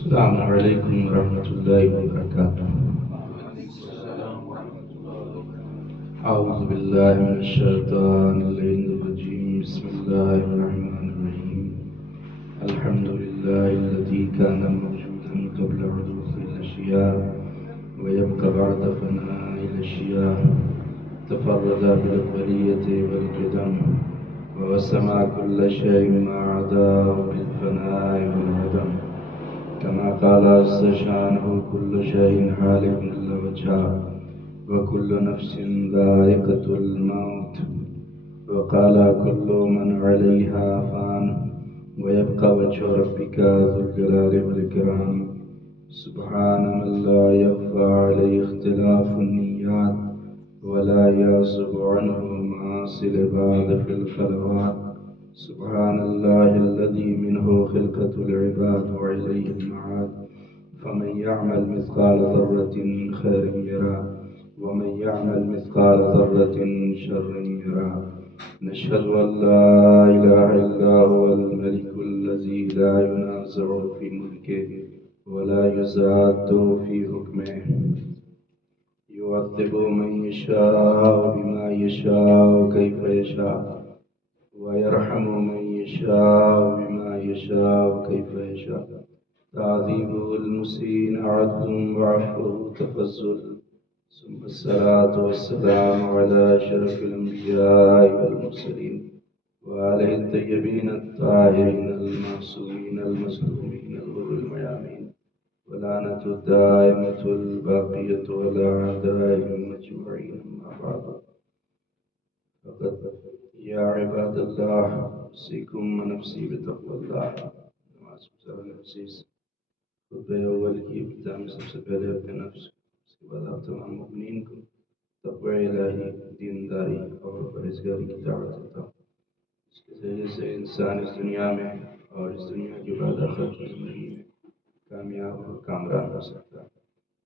السلام علیکم ورحمۃ اللہ وبرکاتہ۔ اعوذ باللہ من الشیطان اللعین الرجیم، بسم اللہ الرحمن الرحیم۔ الحمد للہ الذی کان موجودا قبل حدوث الاشیاء ویبقى بعد فناء الاشیاء، تفرد بالاولیۃ والقدم ووسع كل شيء ما عداه بالفناء والعدم، كما قال عز شانه كل شيء هالك إلا وجهه وكل نفس ذائقة الموت، وقال كل من عليها فان ويبقى وجه ربك ذو الجلال والإكرام، سبحان من لا يخفى عليه اختلاف النيات ولا يعزب عنه معاصي العباد في الخلوات، سبحان الله الذي منه خلقة العباد وإليه المعاد، فمن يعمل مثقال ذرة خيرا يرى ومن يعمل مثقال ذرة شرا يرى، نشهد أن لا إله إلا هو الملك الذي لا ينازع في ملكه ولا يزاد في حكمه، يعذب من يشاء بما يشاء كيف يشاء ويرحم من يشاء بما يشاء كيف يشاء، تعذيبه المسيء عدل وعفوه تفضل، ثم الصلاة والسلام على أشرف الأنبياء والمرسلين وآله الطيبين الطاهرين المعصومين المظلومين الغر الميامين، ولعنة الدائمة الباقية على أعدائهم أجمعين، أما بعد، فقد يا عباد الله أوصيكم ونفسي بتقوى الله۔ نماز گزار عزیز، خطبہ اول کی ابتدا میں سب سے پہلے اپنے نفس، اس کے بعد آپ تمام مؤمنین کو تقوی الہی، دینداری اور پرہیزگاری کی دعوت دیتا ہوں، اس کے ذریعے سے انسان اس دنیا میں اور اس دنیا کے بعد آخرت کی زندگی میں کامیاب اور کامران ہو سکتا ہے۔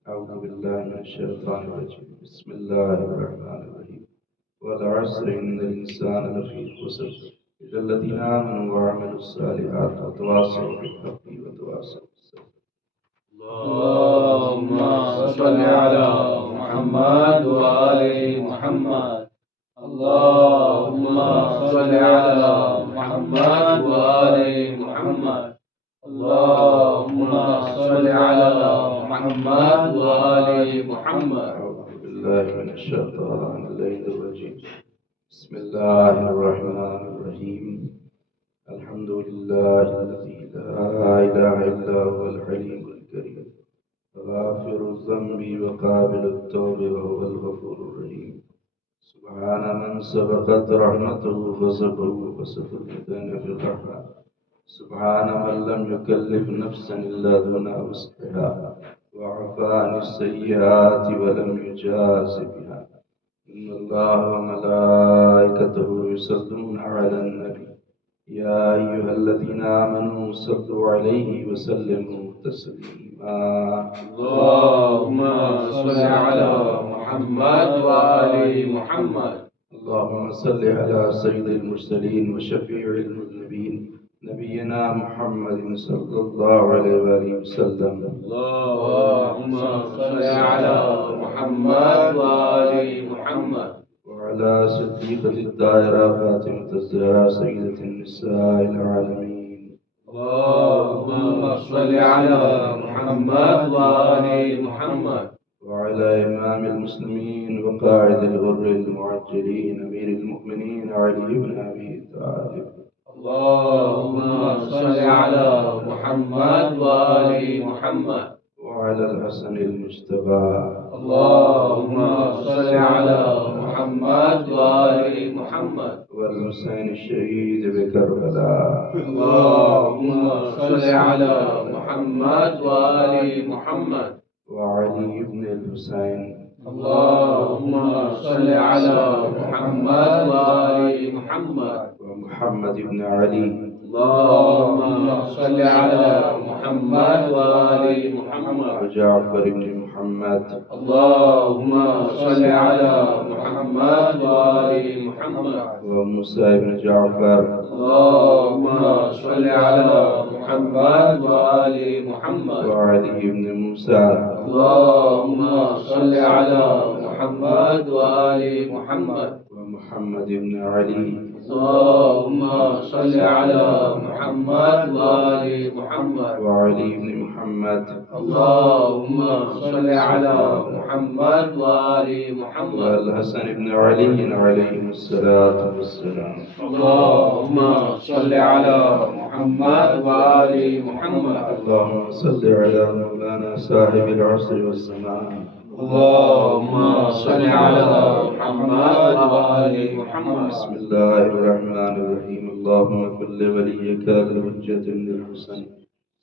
اعوذ باللہ من الشیطان الرجیم، بسم اللہ الرحمن الرحیم، والعصر ان الانسان لفی خسر الا الذین آمنوا وعملوا الصالحات وتواصوا بالحق وتواصوا بالصبر۔ اللهم صل على محمد وآل محمد، اللهم صل على محمد وآل محمد، اللهم صل على محمد وآل محمد۔ اعوذ باللہ من الشیطان اللعین الرجیم، بسم اللہ الرحمن الرحیم، الحمد للہ الذی لا الہ الا هو الحلیم الکریم، غافر الذنب وقابل التوب وهو الغفور الرحیم، سبحان من سبقت رحمته فسبه وسط المدان في الرحمة، سبحان من لم يكلف نفسا إلا دون وسعها وعفى عن السيئات ولم يجاز بها، إن الله وملائكته يصلون على النبي يا أيها الذين آمنوا صلوا عليه وسلموا تسليما، اللهم صل على محمد وآل محمد، اللهم صل على سيد المرسلين وشفيع المذنبين نبينا محمد صلى الله عليه وآله وسلم، اللهم صل على محمد وآل محمد، وعلى صديقة الطاهرة فاطمة الزهراء سيدة النساء العالمين، اللهم صل على محمد وآل محمد، وعلى إمام المسلمين وقائد الغر المعجلين أمير المؤمنين علي بن أبي طالب، اللهم صل على محمد وآل محمد، وعلى الحسن المجتبى، اللهم صل على محمد وآل محمد، والحسين الشهيد بكربلاء، اللهم صل على محمد وآل محمد، وعلي بن الحسين، اللهم صل على محمد وآل محمد، ومحمد بن علي، اللهم صل على محمد وآل محمد، وجعفر بن محمد، اللهم صل على محمد وآل محمد، وموسى بن جعفر، اللهم صل على محمد محمد وآل محمد وعلي بن موسى اللهم صل على محمد وآل محمد ومحمد بن علي اللهم صل على محمد وآل محمد وعلي بن محمد اللهم صل على محمد وآل محمد والحسن بن علي عليهم الصلاة والسلام اللهم صل على محمد وآل محمد اللهم صل على مولانا صاحب العصر والزمان اللهم صل على محمد وآل محمد بسم الله الرحمن الرحيم اللهم كل وليك الحجة بن الحسن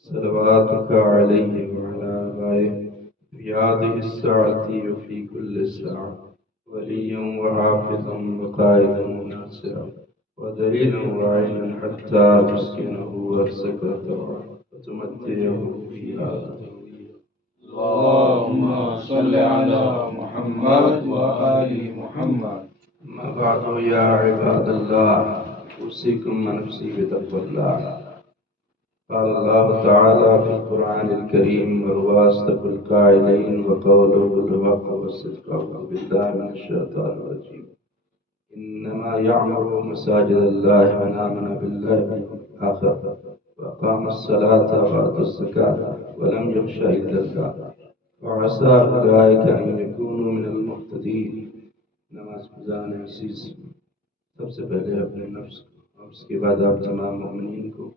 صلواتك عليه وعلى آبائه في هذه الساعة وفي كل ساعة وليا وحافظا وقائدا وناصرا ودليلا وعينا حتى تسكنه أرزك وتمتعه فيها اللهم صل على محمد وآل محمد أما بعد يا عباد الله أوصيكم ونفسي بتقوى الله قال الله تعالى في القرآن الكريم وهو أصدق القائلين وقوله الحق والصدق أعوذ بالله من الشيطان الرجيم إنما يعمر مساجد الله من آمن بالله واليوم الآخر وأقام الصلاة وآتى الزكاة ولم يخش إلا الله وعسى أولئك أن يكونوا من المهتدين نماز گزار عزیز سب سے پہلے اپنے نفس کو اور اس کے بعد آپ تمام مومنین کو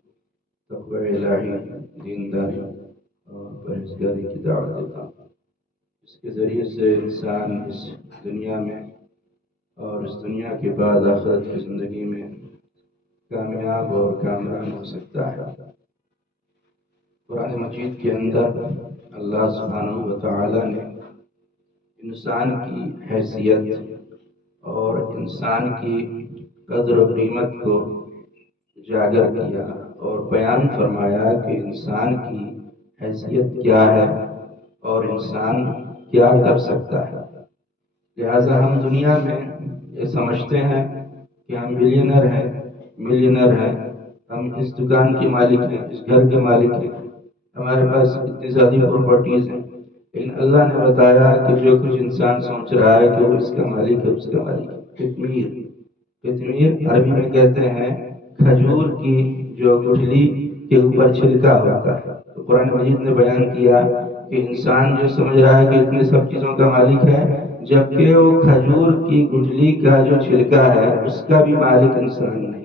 تقوی الہی دینداری اور پرہیزگاری کی دعوت دیتا ہوں اس کے ذریعے سے انسان اس دنیا میں اور اس دنیا کے بعد آخرت کی زندگی میں کامیاب اور کامران ہو سکتا ہے قرآن مجید کے اندر اللہ سبحانہ و تعالی نے انسان کی حیثیت اور انسان کی قدر و قیمت کو اجاگر کیا اور بیان فرمایا کہ انسان کی حیثیت کیا ہے اور انسان کیا کر سکتا ہے لہذا ہم دنیا میں یہ سمجھتے ہیں کہ ہم ملینر ہیں ہم اس دکان کے مالک ہیں اس گھر کے مالک ہیں ہمارے پاس اتنی زیادہ پراپرٹیز ہیں لیکن اللہ نے بتایا کہ جو کچھ انسان سوچ رہا ہے کہ وہ اس کا مالک ہے اس کا مالک ہے قطمیر عربی میں کہتے ہیں کھجور کی جو گٹھلی کے اوپر چھلکا ہوتا ہے تو قرآن مجید نے بیان کیا کہ انسان جو سمجھ رہا ہے کہ اتنے سب چیزوں کا مالک ہے جبکہ وہ کھجور کی گٹھلی کا جو چھلکا ہے اس کا بھی مالک انسان نہیں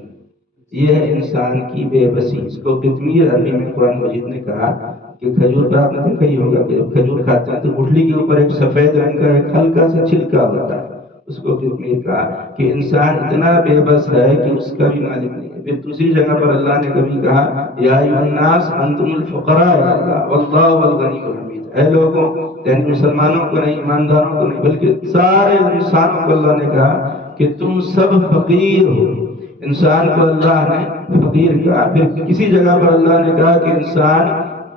یہ ہے انسان کی بے بسی اس کو قطمیر عربی میں قرآن مجید نے کہا کہ کھجور پر آپ نے دیکھا ہی ہوگا کہ جب کھجور کھاتے ہیں تو گٹھلی کے اوپر ایک سفید رنگ کا ایک ہلکا سا چھلکا ہوتا ہے اس کو قطمیر کہا کہ انسان اتنا بے بس ہے کہ اس کا بھی مالک نہیں ہے پھر دوسری جگہ پر اللہ نے کبھی کہا یا ایھا الناس انتم الفقراء الی اللہ واللہ هو الغنی الحمید اے لوگوں یعنی مسلمانوں کو نہیں ایمانداروں کو نہیں بلکہ سارے انسانوں کو اللہ نے کہا کہ تم سب فقیر ہو انسان کو اللہ نے فقیر کہا پھر کسی جگہ پر اللہ نے کہا کہ انسان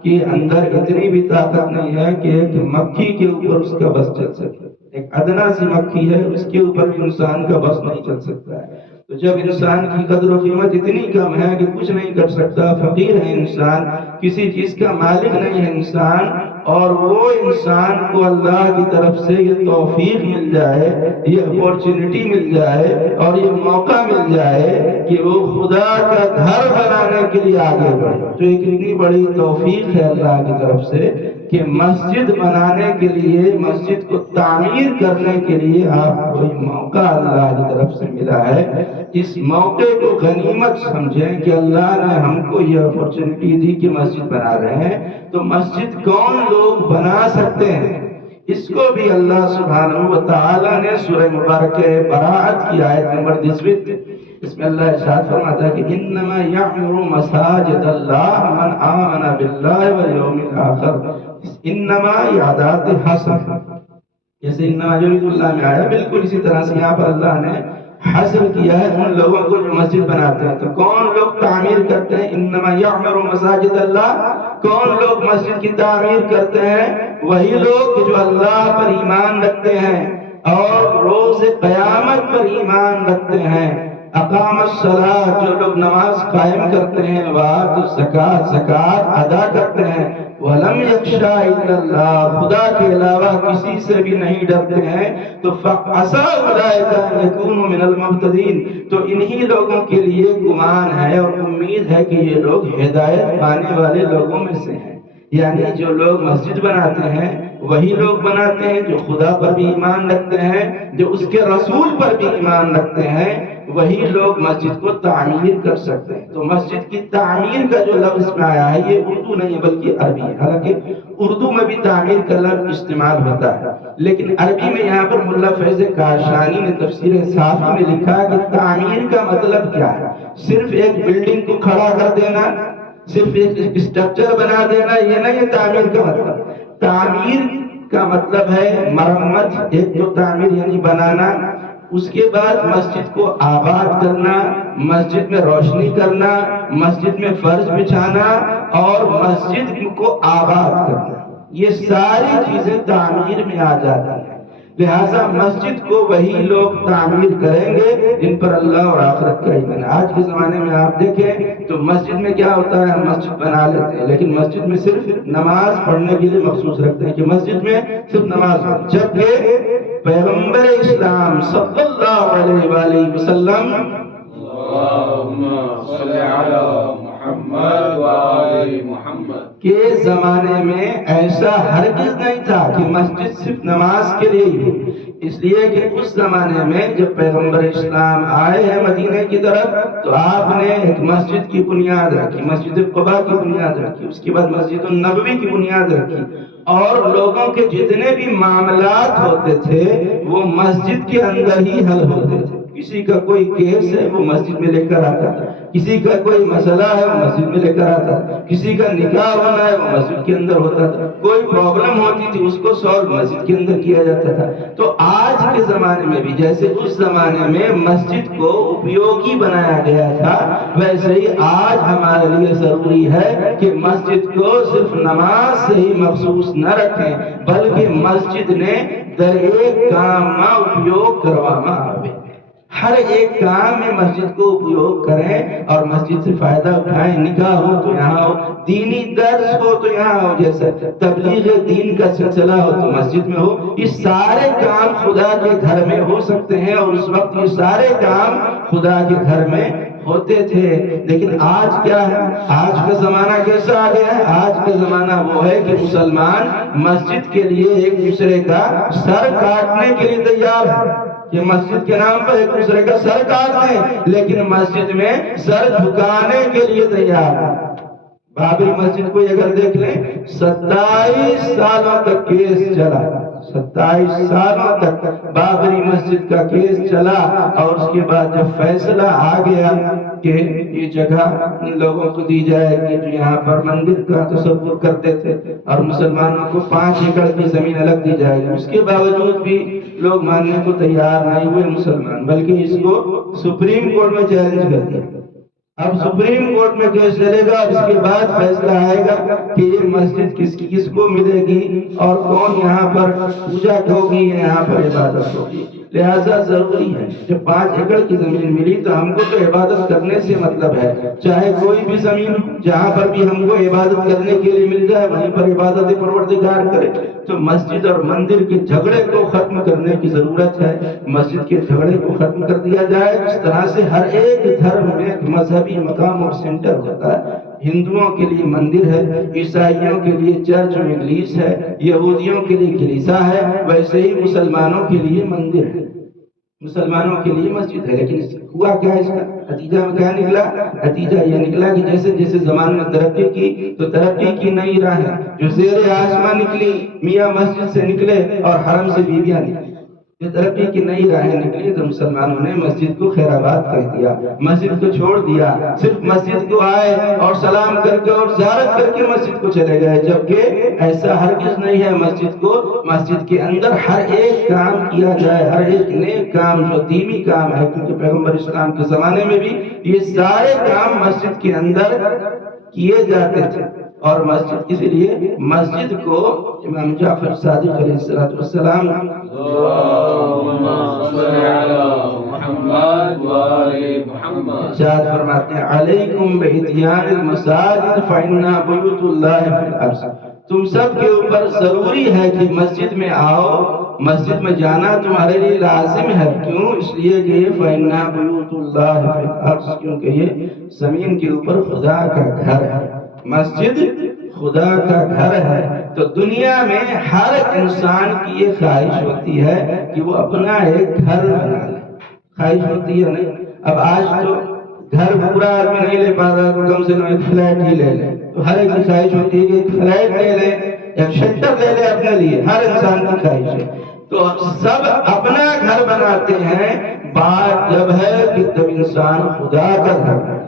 کے اندر اتنی بھی طاقت نہیں ہے کہ ایک مکھی کے اوپر اس کا بس چل سکے ایک ادنا سی مکھی ہے اس کے اوپر بھی انسان کا بس نہیں چل سکتا ہے تو جب انسان کی قدر و قیمت اتنی کم ہے کہ کچھ نہیں کر سکتا فقیر ہے انسان کسی چیز کا مالک نہیں ہے انسان اور وہ انسان کو اللہ کی طرف سے یہ توفیق مل جائے یہ اپورچونٹی مل جائے اور یہ موقع مل جائے کہ وہ خدا کا گھر بنانے کے لیے آگے بڑھے تو ایک اتنی بڑی توفیق ہے اللہ کی طرف سے کہ مسجد بنانے کے لیے مسجد کو تعمیر کرنے کے لیے آپ کو یہ موقع اللہ کی طرف سے ملا ہے اس موقع کو غنیمت سمجھیں کہ اللہ نے ہم کو یہ اپورچونٹی دی کہ مسجد بنا رہے ہیں تو مسجد کون لوگ بنا سکتے ہیں اس کو بھی اللہ سبحانہ و تعالی نے سورہ مبارکہ براءت کی آیت نمبر 10 اس میں اللہ ارشاد فرماتا ہے کہ انما یعمر مساجد اللہ من آمن باللہ والیوم الآخر انما یادات حسن جیسے انما یرید اللہ میں آیا بالکل اسی طرح سے یہاں پر اللہ نے حسن کیا ہے ان لوگوں کو جو مسجد بناتے ہیں تو کون لوگ تعمیر کرتے ہیں انما یعمر مساجد اللہ کون لوگ مسجد کی تعمیر کرتے ہیں وہی لوگ جو اللہ پر ایمان رکھتے ہیں اور روز قیامت پر ایمان رکھتے ہیں اقام الصلاۃ، جو لوگ نماز قائم کرتے ہیں، وآت الزکات، زکات ادا کرتے ہیں، ولم یخشا الا اللہ، خدا کے علاوہ کسی سے بھی نہیں ڈرتے ہیں، تو فعسى اولئک ان یکونوا من المہتدین، تو انہی لوگوں کے لیے گمان ہے اور امید ہے کہ یہ لوگ ہدایت پانے والے لوگوں میں سے ہیں۔ یعنی جو لوگ مسجد بناتے ہیں وہی لوگ بناتے ہیں جو خدا پر بھی ایمان رکھتے ہیں، جو اس کے رسول پر بھی ایمان رکھتے ہیں، وہی لوگ مسجد کو تعمیر کر سکتے ہیں۔ تو مسجد کی تعمیر کا جو لفظ میں آیا ہے یہ اردو نہیں بلکہ عربی ہے، حالانکہ اردو میں بھی تعمیر کا لفظ استعمال ہوتا ہے، لیکن عربی میں یہاں پر ملا فیض کاشانی نے تفسیر صافی میں لکھا کہ تعمیر کا مطلب کیا ہے؟ صرف ایک بلڈنگ کو کھڑا کر دینا، صرف ایک اسٹرکچر بنا دینا، یہ نہیں تعمیر کا مطلب۔ تعمیر کا مطلب ہے مرمت، ایک تو تعمیر یعنی بنانا، اس کے بعد مسجد کو آباد کرنا، مسجد میں روشنی کرنا، مسجد میں فرش بچھانا اور مسجد کو آباد کرنا، یہ ساری چیزیں تعمیر میں آ جاتی ہیں۔ لہٰذا مسجد کو وہی لوگ تعمیر کریں گے جن پر اللہ اور آخرت کا ایمان ہے۔ آج کے زمانے میں آپ دیکھیں تو مسجد میں کیا ہوتا ہے، ہم مسجد بنا لیتے ہیں لیکن مسجد میں صرف نماز پڑھنے کے لیے مخصوص رکھتے ہیں کہ مسجد میں صرف نماز ہو، جبکہ پیغمبر اسلام صلی اللہ علیہ وآلہ وسلم اللہم صلی علی محمد وآل محمد کے زمانے میں ایسا ہرگز نہیں تھا کہ مسجد صرف نماز کے لیے ہی ہو، اس لیے کہ اس زمانے میں جب پیغمبر اسلام آئے ہیں مدینہ کی طرف تو آپ نے ایک مسجد کی بنیاد رکھی، مسجد قباء کی بنیاد رکھی، اس کے بعد مسجد النبوی کی بنیاد رکھی، اور لوگوں کے جتنے بھی معاملات ہوتے تھے وہ مسجد کے اندر ہی حل ہوتے تھے۔ کسی کا کوئی کیس ہے وہ مسجد میں لے کر آتا تھا، کسی کا کوئی مسئلہ ہے وہ مسجد میں لے کر آتا تھا، کسی کا نکاح ہونا ہے وہ مسجد کے اندر ہوتا تھا، کوئی پرابلم ہوتی تھی اس کو سالو مسجد کے اندر کیا جاتا تھا۔ تو آج کے زمانے میں بھی جیسے اس زمانے میں مسجد کو اپیوگی بنایا گیا تھا، ویسے ہی آج ہمارے لیے ضروری ہے کہ مسجد کو صرف نماز سے ہی مخصوص نہ رکھیں بلکہ مسجد نے در ایک کام نہ اپیوگ کرواما آوے، ہر ایک کام میں مسجد کو اپیوگ کریں اور مسجد سے فائدہ اٹھائیں۔ نکاح ہو تو یہاں ہو، دینی درس ہو تو یہاں ہو، جیسے تبلیغ دین کا سلسلہ ہو تو مسجد میں ہو۔ یہ سارے کام خدا کے گھر میں ہو سکتے ہیں اور اس وقت یہ سارے کام خدا کے گھر میں ہوتے تھے، لیکن آج کیا ہے، آج کا زمانہ کیسا آ گیا ہے؟ آج کا زمانہ وہ ہے کہ مسلمان مسجد کے لیے ایک دوسرے کا سر کاٹنے کے لیے تیار ہے کہ مسجد کے نام پر ایک دوسرے کا سر کاٹ دیں، لیکن مسجد میں سر جھکانے کے لیے تیار ہے۔ بابری مسجد کو اگر دیکھ لیں 27 سالوں تک کیس چلا، 27 سالوں تک بابری مسجد کا کیس چلا، اور اس کے بعد جب فیصلہ آ گیا کہ یہ جگہ ان لوگوں کو دی جائے کہ جو یہاں پر مندر کا تصور کرتے تھے اور مسلمانوں کو 5 ایکڑ کی زمین الگ دی جائے گی، اس کے باوجود بھی لوگ ماننے کو تیار نہیں ہوئے مسلمان، بلکہ اس کو سپریم کورٹ میں چیلنج کر دیا۔ اب سپریم کورٹ میں کیس چلے گا، اس کے بعد فیصلہ آئے گا کہ یہ مسجد کس کو ملے گی اور کون یہاں پر پوجا ہوگی، یہاں پر عبادت ہوگی۔ لہذا ضروری ہے جب 5 ایکڑ کی زمین ملی تو ہم کو تو عبادت کرنے سے مطلب ہے، چاہے کوئی بھی زمین ہو، جہاں پر بھی ہم کو عبادت کرنے کے لیے مل جائے وہیں پر عبادت پروردگار کرے۔ تو مسجد اور مندر کے جھگڑے کو ختم کرنے کی ضرورت ہے، مسجد کے جھگڑے کو ختم کر دیا جائے۔ اس طرح سے ہر ایک دھرم میں ایک مذہبی مقام اور سینٹر ہوتا ہے، ہندوؤں کے لیے مندر ہے، عیسائیوں کے لیے چرچ و انگلیس ہے، یہودیوں کے لیے کلیسا ہے، ویسے ہی مسلمانوں کے لیے مندر ہے، مسلمانوں کے لیے مسجد ہے۔ لیکن ہوا کیا اس کا نتیجہ میں کیا نکلا؟ نتیجہ یہ نکلا کہ جیسے جیسے زمانے میں ترقی کی تو ترقی کی نئی راہیں جو زیر آسمان نکلی، میاں مسجد سے نکلے اور حرم سے بیویاں نکلی، جو ترقی کی نئی راہیں نکلی تو مسلمانوں نے مسجد کو خیر آباد کہہ دیا، مسجد کو چھوڑ دیا، صرف مسجد کو آئے اور سلام کر کے اور زیارت کر کے مسجد کو چلے گئے، جبکہ ایسا ہرگز نہیں ہے۔ مسجد کے اندر ہر ایک کام کیا جائے، ہر ایک نیک کام جو دینی کام ہے، کیونکہ پیغمبر اسلام کے زمانے میں بھی یہ سارے کام مسجد کے اندر کیے جاتے تھے۔ اور مسجد اسی لیے مسجد کو امام جعفر صادق علیہ السلام اللہم صلی علی محمد وآل ارشاد فرماتے ہیں علیکم بإتیان المساجد فإنها بیوت اللہ فی الارض، تم سب کے اوپر ضروری ہے کہ مسجد میں آؤ، مسجد میں جانا تمہارے لیے لازم ہے۔ کیوں؟ اس لیے کہ یہ فإنها بیوت اللہ فی الارض، کیونکہ یہ زمین کے اوپر خدا کا گھر ہے، مسجد خدا کا گھر ہے۔ تو دنیا میں ہر انسان کی یہ خواہش ہوتی ہے کہ وہ اپنا ایک گھر بنا لے، خواہش ہوتی ہے نہیں؟ اب آج تو گھر پورا آدمی نہیں لے پاتا تو کم سے کم ایک فلیٹ ہی لے لے، تو ہر ایک کی خواہش ہوتی ہے کہ ایک فلیٹ لے لے، ایک شیلٹر لے لے اپنے لیے، ہر انسان کی خواہش ہے۔ تو سب اپنا گھر بناتے ہیں، بات جب ہے کہ جب انسان خدا کا گھر بنائے،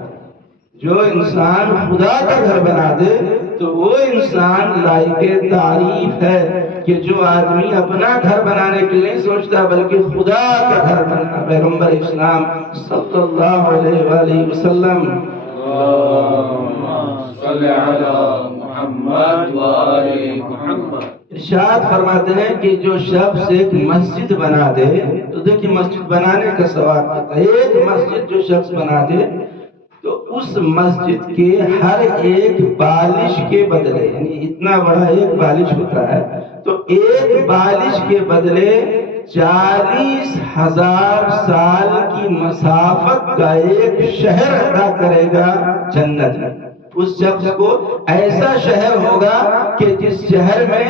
جو انسان خدا کا گھر بنا دے تو وہ انسان لائق تعریف ہے کہ جو آدمی اپنا گھر بنانے کے لیے سوچتا بلکہ خدا کا گھر بنا۔ پیغمبر اسلام صلی اللہ علیہ وآلہ وسلم صلی علی محمد وآل محمد ارشاد فرماتے ہیں کہ جو شخص ایک مسجد بنا دے، تو دیکھیں مسجد بنانے کا ثواب کہتا ہے، ایک مسجد جو شخص بنا دے تو اس مسجد کے ہر ایک بالش کے بدلے، یعنی اتنا بڑا ایک بالش ہوتا ہے تو ایک بالش کے بدلے 40,000 سال کی مسافت کا ایک شہر ادا کرے گا جنت میں۔ اس شخص کو ایسا شہر ہوگا کہ جس شہر میں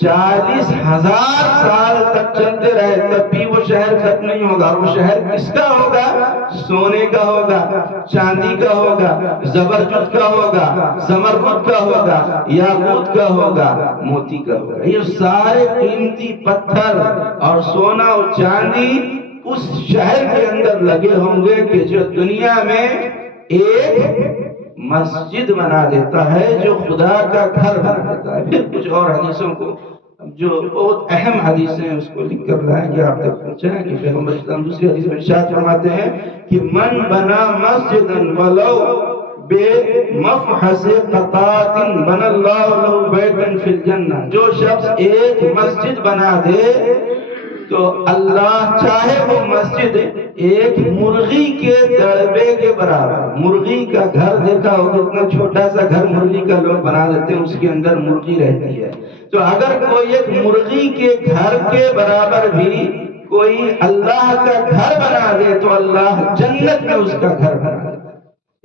40,000 سال تک چلتے رہے تب بھی وہ شہر ختم نہیں ہوگا، اور وہ شہر کس کا ہوگا؟ سونے کا ہوگا، چاندی کا ہوگا، زبرجد کا ہوگا، زمرد کا ہوگا، یاقوت کا ہوگا، موتی کا ہوگا۔ یہ سارے قیمتی پتھر اور سونا اور چاندی اس شہر کے اندر لگے ہوں گے کہ جو دنیا میں ایک مسجد بنا دیتا ہے، جو خدا کا گھر بنا دیتا ہے۔ پھر کچھ اور حدیثوں کو جو بہت اہم حدیثیں ہیں اس کو لکھ کر لائیں گے آپ تک پہنچائیں کہ پیغمبر اسلام دوسری حدیث میں ارشاد فرماتے ہیں کہ من بنا مسجدا ولو بمفحص قطات بنى الله له بيتا في الجنة، جو شخص ایک مسجد بنا دے تو اللہ چاہے وہ مسجد ایک مرغی کے دڑبے کے برابر، مرغی کا گھر دیکھا ہوگا اتنا چھوٹا سا گھر مرغی کا لوگ بنا دیتے ہیں، اس کے اندر مرغی رہتی ہے، تو اگر کوئی ایک مرغی کے گھر کے برابر بھی کوئی اللہ کا گھر بنا دے تو اللہ جنت میں اس کا گھر بنا دے۔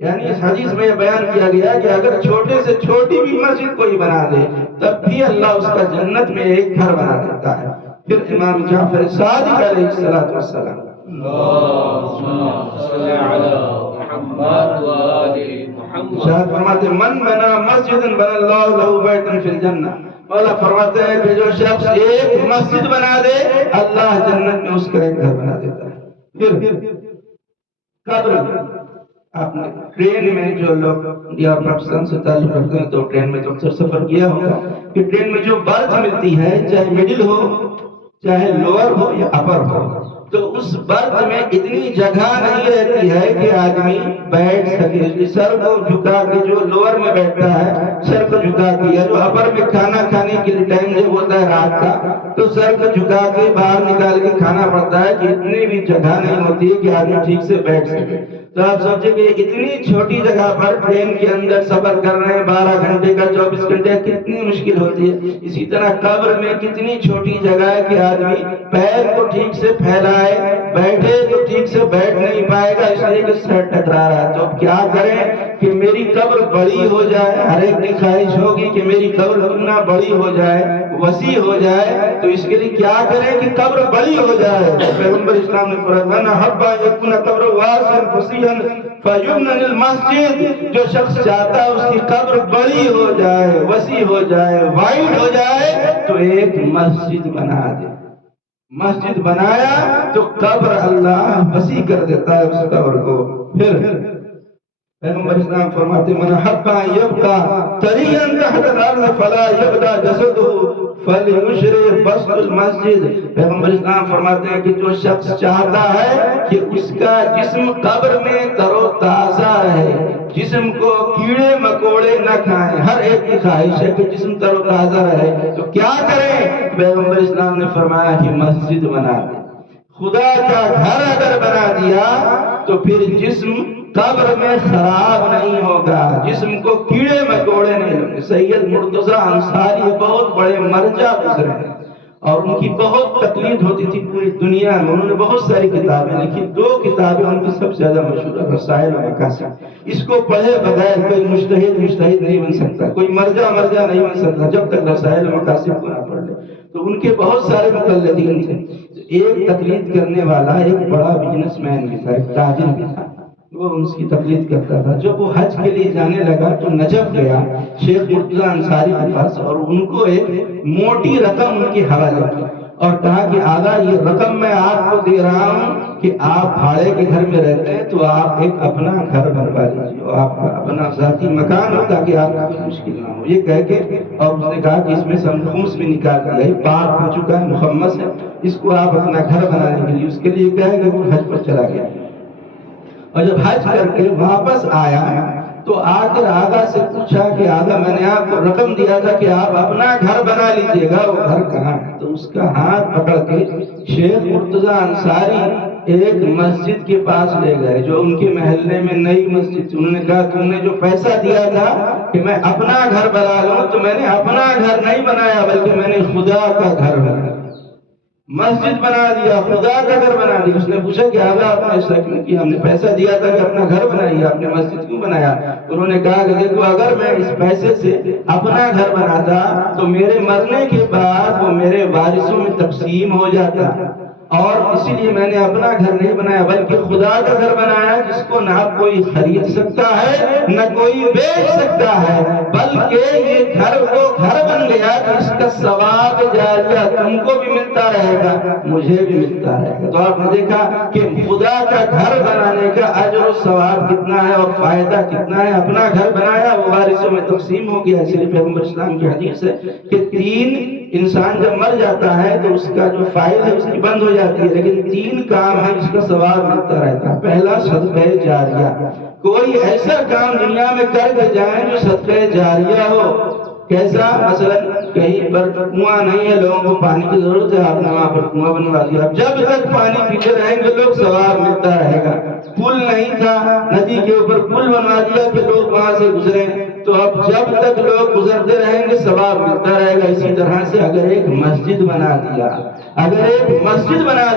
یعنی اس حدیث میں یہ بیان کیا گیا کہ اگر چھوٹے سے چھوٹی بھی مسجد کوئی بنا دے تب بھی اللہ اس کا جنت میں ایک گھر بنا دیتا ہے۔ پھر امام جعفر صادق علیہ السلام صلی علی محمد وآل محمد شاہد فرماتے ہیں من بنا مسجدا بنى الله له بيتا في الجنة، مولا فرماتے ہیں کہ جو شخص ایک مسجد بنا دے اللہ جنت میں اس کا ایک گھر بنا دیتا ہے۔ پھر قبر، آپ نے ٹرین میں جو لوگ انڈیا اور پاکستان سے تعلق رکھتے ہیں تو ٹرین میں تو اکثر سفر کیا ہوگا کہ ٹرین میں جو برتھ ملتی ہے چاہے مڈل ہو چاہے لوور ہو یا اپر ہو، تو اس برتھ میں اتنی جگہ نہیں رہتی ہے کہ آدمی بیٹھ سکے، سر کو جھکا کے جو لوور میں بیٹھتا ہے سر کو جھکا کے، یا جو اپر میں کھانا کھانے کے لیے ٹائم جب ہوتا ہے رات کا تو سر کو جھکا کے باہر نکال کے کھانا پڑتا ہے کہ اتنی بھی جگہ نہیں ہوتی ہے کہ آدمی ٹھیک سے بیٹھ سکے۔ تو آپ سوچیں کہ اتنی چھوٹی جگہ پر ٹرین کے اندر سفر کر رہے ہیں 12 گھنٹے کا 24 گھنٹے، کتنی مشکل ہوتی ہے۔ اسی طرح قبر میں کتنی چھوٹی جگہ ہے کہ آدمی پیر کو ٹھیک سے پھیلائے، بیٹھے تو ٹھیک سے بیٹھ نہیں پائے گا اس لیے کہ سر ٹکرا رہا ہے۔ تو اب کیا کریں کہ میری قبر بڑی ہو جائے، ہر ایک کی خواہش ہوگی کہ میری قبر کتنا بڑی ہو جائے، وسیع ہو جائے، تو اس کے لیے کیا کریں کہ قبر بڑی ہو جائے۔ پیغمبر اسلام نے فرمایا من احب ان یکون قبر واسعا فصیحا فیبنى للمسجد، جو شخص چاہتا ہے اس کی قبر بڑی ہو جائے، وسیع ہو جائے، وائڈ ہو جائے تو ایک مسجد بنا دے۔ مسجد بنایا تو قبر اللہ وسیع کر دیتا ہے اس قبر کو۔ پھر پیغمبر اسلام فرماتے من احب ان یبقى طريا تحت الارض فلا يبدا جسده فليشرف بسط المسجد، پیغمبر اسلام فرماتے ہیں کہ جو شخص چاہتا ہے کہ اس کا جسم قبر میں تر و تازہ رہے، جسم کو کیڑے مکوڑے نہ کھائیں، ہر ایک کی خواہش ہے کہ جسم تر و تازہ رہے، تو کیا کریں؟ پیغمبر اسلام نے فرمایا کہ مسجد بنا دے۔ خدا کا گھر اگر بنا دیا تو پھر جسم قبر میں خراب نہیں ہوگا، جسم کو کیڑے مکوڑے نہیں لگیں گے۔ سید مرتضیٰ انصاری بہت بڑے مرجع گزرے ہیں اور ان کی بہت تقلید ہوتی تھی پوری دنیا میں، انہوں نے بہت ساری کتابیں لکھی، 2 کتابیں ان کی سب سے زیادہ مشہور ہے، رسائل و مقاصد۔ اس کو پڑھے بغیر کوئی مجتہد نہیں بن سکتا، کوئی مرجع نہیں بن سکتا جب تک رسائل و مقاصد کو نہ پڑھ لے۔ تو ان کے بہت سارے مقلدین تھے، ایک تقلید کرنے والا ایک بڑا بزنس مین بھی تھا، ایک تاجر بھی تھا، وہ اس کی تقلید کرتا تھا۔ جب وہ حج کے لیے جانے لگا تو نجف گیا شیخ مرتضیٰ انصاری کے پاس اور ان کو ایک موٹی رقم ان کے حوالے کی اور کہا کہ آقا یہ رقم میں آپ کو دے رہا ہوں کہ آپ بھاڑے کے گھر میں رہتے ہیں تو آپ ایک اپنا گھر بنوا لیجیے اور آپ کا اپنا ذاتی مکان ہو تاکہ آپ کو کوئی مشکل نہ ہو۔ یہ کہہ کے اور اس نے کہا کہ اس میں سے ہم خمس بھی نکال دیا، یہ پاک ہو چکا ہے، مخمس ہے، اس کو آپ اپنا گھر بنانے کے لیے، اس کے لیے کہے کہ وہ حج پر چلا گیا اور جب حج کر کے واپس آیا تو آ کر آقا سے پوچھا کہ آقا میں نے آپ کو رقم دیا تھا کہ آپ اپنا گھر بنا لیجئے گا، وہ گھر کہاں ہے؟ تو اس کا ہاتھ پکڑ کے شیخ مرتضیٰ انصاری ایک مسجد کے پاس لے گئے جو ان کے محلے میں نئی مسجد تھی۔ انہوں نے کہا تم نے جو پیسہ دیا تھا کہ میں اپنا گھر بنا لوں تو میں نے اپنا گھر نہیں بنایا بلکہ میں نے خدا کا گھر بنایا، مسجد بنا دیا، خدا کا گھر بنا دیا۔ اس نے پوچھا کہ آقا آپ نے ایسا کیوں کیا؟ ہم نے پیسہ دیا تھا کہ اپنا گھر بنائیے، آپ نے مسجد کیوں بنایا؟ انہوں نے کہا کہ دیکھو اگر میں اس پیسے سے اپنا گھر بناتا تو میرے مرنے کے بعد وہ میرے وارثوں میں تقسیم ہو جاتا، اور اسی لیے میں نے اپنا گھر نہیں بنایا بلکہ خدا کا گھر بنایا جس کو نہ کوئی خرید سکتا ہے نہ کوئی بیچ سکتا ہے، بلکہ یہ گھر وہ گھر بن گیا کہ اس کا ثواب جاریہ تم کو بھی ملتا رہے گا، مجھے بھی ملتا رہے گا۔ تو آپ نے دیکھا کہ خدا کا گھر بنانے کا اجر و ثواب کتنا ہے اور فائدہ کتنا ہے۔ اپنا گھر بنایا وہ وارثوں میں تقسیم ہو گیا، اس لیے پیغمبر اسلام کی حدیث ہے کہ 3 انسان جب مر جاتا ہے تو اس کا جو فائل ہے اس کی بند ہو جاتی ہے، لیکن 3 کام ہیں جس کا ثواب ملتا رہتا ہے۔ پہلا صدقہ جاریہ، کوئی ایسا کام دنیا میں کر کے جائیں جو صدقہ جاریہ ہو۔ کیسا؟ مثلا کہیں پر کنواں نہیں ہے، لوگوں کو پانی کی ضرورت ہے، آپ نے وہاں پر کنواں بنوا دیا، اب جب تک پانی پیتے رہیں گے لوگ ثواب ملتا رہے گا۔ پل نہیں تھا، ندی کے اوپر پل بنوا دیا کہ لوگ وہاں سے گزریں، تو اب جب تک لوگ گزرتے رہیں گے ثواب ملتا رہے گا۔ اسی طرح سے اگر ایک مسجد بنا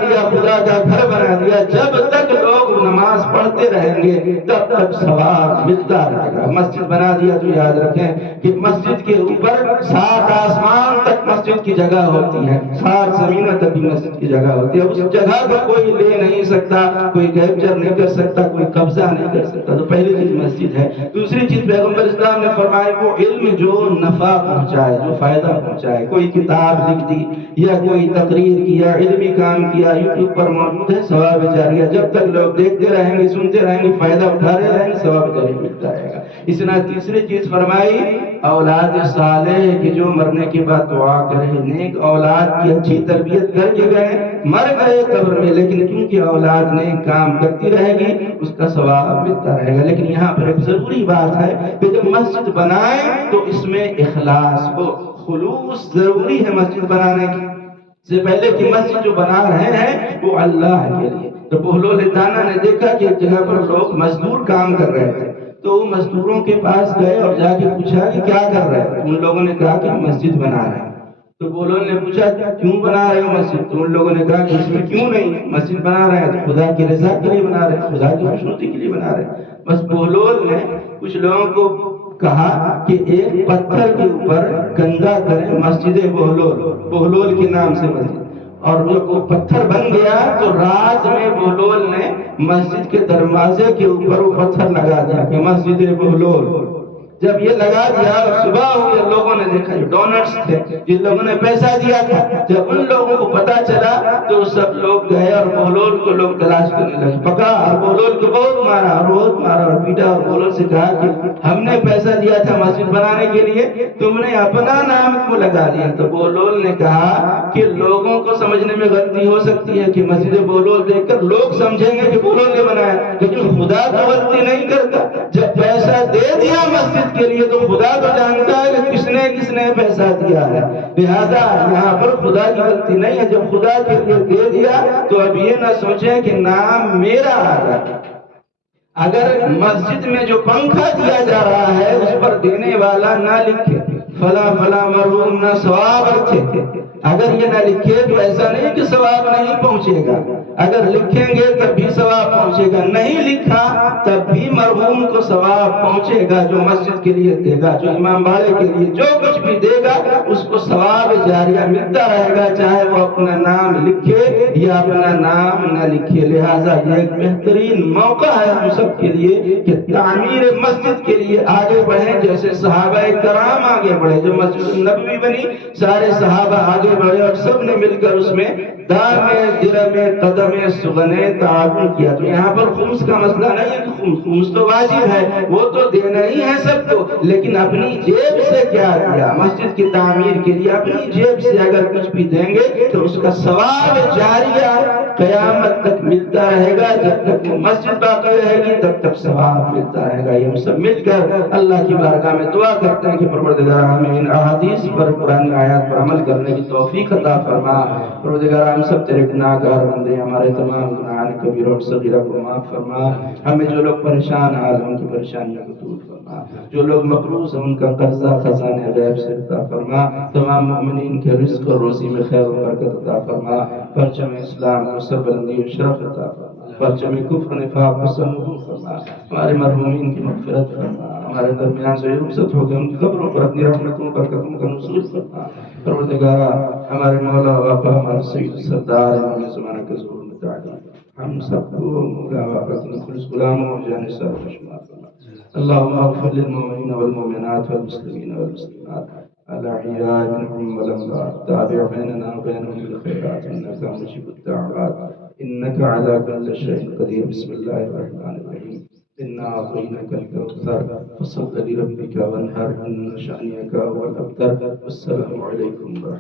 دیا، خدا کا گھر بنا دیا، جب تک لوگ نماز پڑھتے رہیں گے تب تک ثواب ملتا رہے گا۔ مسجد بنا دیا تو یاد رکھیں کہ مسجد کے اوپر 7 آسمان تک مسجد کی جگہ ہوتی ہے، 7 زمینوں تک بھی مسجد کی جگہ ہوتی ہے، اس جگہ کو کوئی لے نہیں سکتا، کوئی کیپچر نہیں کر سکتا، کوئی قبضہ نہیں کر سکتا۔ تو پہلی چیز مسجد ہے۔ دوسری چیز پیغمبر اسلام نے فرمایا وہ علم جو نفع پہنچائے، جو فائدہ پہنچائے، کوئی کتاب لکھ دی یا کوئی تقریر کیا، علمی کام کیا، یوٹیوب پر موجود ہے، ثواب جاریہ، جب تک لوگ دیکھتے رہیں گے، سنتے رہیں گے، فائدہ اٹھاتے رہیں گے، ثواب جاریہ ملتا رہے گا۔ اس طرح تیسری چیز فرمائی اولاد صالح کہ جو مرنے کے بعد دعا کرے، نیک اولاد کی اچھی تربیت کر کے گئے، مر گئے قبر میں، لیکن کیونکہ اولاد نیک کام کرتی رہے گی اس کا ثواب ملتا رہے گا۔ لیکن یہاں پر ایک ضروری بات ہے کہ جب مسجد بنائیں تو اس میں اخلاص ہو، خلوص ضروری ہے مسجد بنانے کی سے پہلے کہ مسجد جو بنا رہے ہیں وہ اللہ کے لیے۔ تو بہلول دانا نے دیکھا کہ ایک جگہ پر لوگ مزدور کام کر رہے تھے، تو وہ مزدوروں کے پاس گئے اور جا کے پوچھا کہ کیا کر رہے ہیں؟ ان لوگوں نے کہا کہ مسجد بنا رہے ہیں۔ تو بہلول نے پوچھا کیوں بنا رہے ہو مسجد؟ تو ان لوگوں نے کہا کہ اس میں کیوں نہیں، مسجد بنا رہے ہیں تو خدا کی رضا کے لیے بنا رہے ہیں، خدا کی خوشنودی کے لیے بنا رہے ہیں۔ بس بہلول نے کچھ لوگوں کو کہا کہ ایک پتھر کے اوپر گندا کریں مسجد بہلول کے نام سے مسجد، اور جب وہ پتھر بن گیا تو رات میں بہلول نے مسجد کے دروازے کے اوپر وہ پتھر لگا دیا کہ مسجد بہلول۔ جب یہ لگا دیا اور صبح ہوئی، لوگوں نے دیکھا جو ڈونرز تھے، جن لوگوں نے پیسہ دیا تھا، جب ان لوگوں کو پتا چلا تو سب لوگ گئے اور بہلول کو لوگ تلاش کرنے لگے، پکڑا اور بہلول کو بہت مارا اور پیٹا، اور بہلول سے کہا کہ ہم نے پیسہ دیا تھا مسجد بنانے کے لیے، تم نے اپنا نام کیوں لگا دیا؟ تو بہلول نے کہا کہ لوگوں کو سمجھنے میں غلطی ہو سکتی ہے کہ مسجد بہلول دیکھ کر لوگ سمجھیں گے کہ بہلول نے بنایا، لیکن خدا تو غلطی نہیں کرتا۔ جب پیسہ دے دیا مسجد کے لیے تو خدا تو جانتا ہے کہ کس نے پیسہ دیا ہے، لہذا یہاں پر خدا کی غلطی نہیں ہے۔ جب خدا کے لیے دے دیا تو اب یہ نہ سوچیں کہ نام میرا آ گیا، اگر مسجد میں جو پنکھا دیا جا رہا ہے اس پر دینے والا نہ لکھے فلاں فلاں مرحوم نہ ثواب رکھے، اگر یہ نہ لکھے تو ایسا نہیں کہ ثواب نہیں پہنچے گا، اگر لکھیں گے تب بھی ثواب پہنچے گا، نہیں لکھا تب بھی مرحوم کو ثواب پہنچے گا، جو مسجد کے لیے دے گا، جو امام باڑے کے لیے جو کچھ بھی دے گا اس کو ثواب جاریہ ملتا رہے گا، چاہے وہ اپنا نام لکھے یا اپنا نام نہ لکھے۔ لہٰذا یہ ایک بہترین موقع ہے ہم سب کے لیے کہ تعمیر مسجد کے لیے آگے بڑھیں، جیسے صحابہ کرام آگے بڑھے، جو مسجد نبوی بنی سارے صحابہ آگے بڑھے اور سب نے مل کر اس میں دامِ درم قدم سغن تعاون کیا۔ تو یہاں پر خمس کا مسئلہ نہیں ہے کہ خمس تو واجب ہے، وہ تو دینا ہی ہے سب کو، لیکن اپنی جیب سے کیا دیا؟ مسجد کی تعمیر کے لیے اپنی جیب سے اگر کچھ بھی دیں گے تو اس کا ثواب جاریہ قیامت تک ملتا رہے گا، جب تک وہ مسجد باقی رہے گی تب تک ثواب ملتا رہے گا۔ یہ ہم سب مل کر اللہ کی بارگاہ میں دعا کرتے ہیں کہ پروردگار ہمیں ان احادیث پر، قرآن آیات پر عمل کرنے کی توفیق عطا فرما۔ پروردگار ہم سب تیرے گناہ گار بندے، ہمارے تمام گناہان کبیرہ اور صغیرہ کو معاف فرما۔ ہمیں جو لوگ پریشان حال ہیں ان کی پریشانیوں کو دور فرما، جو لوگ مقروض ہیں ان کا قرضہ خزانے غیب سے عطا فرما، تمام مومنین کے رزق اور روزی میں خیر و برکت عطا فرما، پرچم اسلام کو سربلندی و شرف عطا فرما، پرچم کفر نفاق کو سمو فرما، ہمارے مرحومین کی مغفرت فرما، ہمارے درمیان سے رخصت ہو گئے ان کی قبروں پر اپنی رحمتوں برکتوں کا نزول فرما۔ پروردگارا ہمارے مولا باپا ہمارے سید سردار امام زمانہ کے ظہور میں تعلیم ہم سب کو مولا باپا کی مخلص غلاموں اور جانصار شمار فرما۔ اللهم اغفر للمؤمنين والمؤمنات والمسلمين والمسلمات الأحياء منهم والأموات، تابع بيننا وبينهم بالخيرات إنك مجيب الدعوات إنك على كل شيء قدير۔ بسم الله الرحمن الرحيم، إنا أعطيناك الكوثر فصل لربك وانحر إن شأنك هو الأبتر۔ والسلام عليكم ورحمة الله۔